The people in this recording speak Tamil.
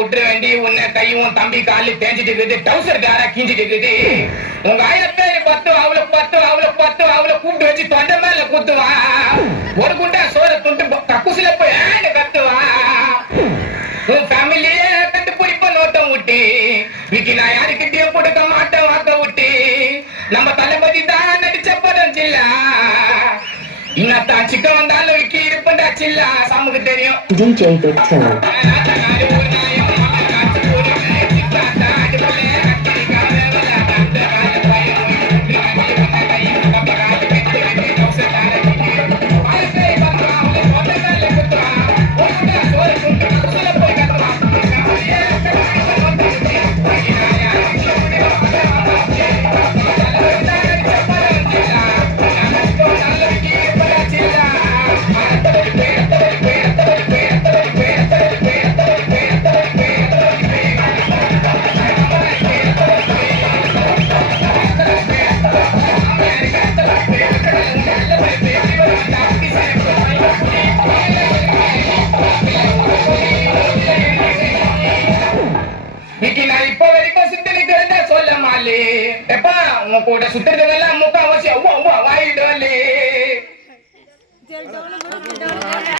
விட்டுற வேண்டி உன்னை கையும் தம்பி காலு தேஞ்சிட்டு இருக்குது டவுசர் காரா கிஞ்சிட்டு இருக்குது உங்க 1000 பேர் 10 அவளை கூப்பிட்டு வச்சு தொண்டை மேல குத்துவா ஒரு குண்டா சோற துண்டு கக்குசில போய் கத்துவா உன் ஃபேமிலியே கண்டுபிடிப்ப நோட்டம் விட்டு விக்கி நான் யாருக்கிட்டையும் கொடுக்க மாட்டேன் வாக்க விட்டு நம்ம தளபதி தான் நடிச்ச படம் சில்லா இன்னத்தான் சிக்க வந்தாலும் விக்கி இருப்பண்டா சில்லா சாமுக்கு தெரியும் DJ Victor. இப்ப வரைக்கும் சுத்தனுக்கு இருந்தா சொல்ல மாலே எப்பா உங்க கூட சுத்துறதுக்கெல்லாம் முக்காவாசி வாயிடலே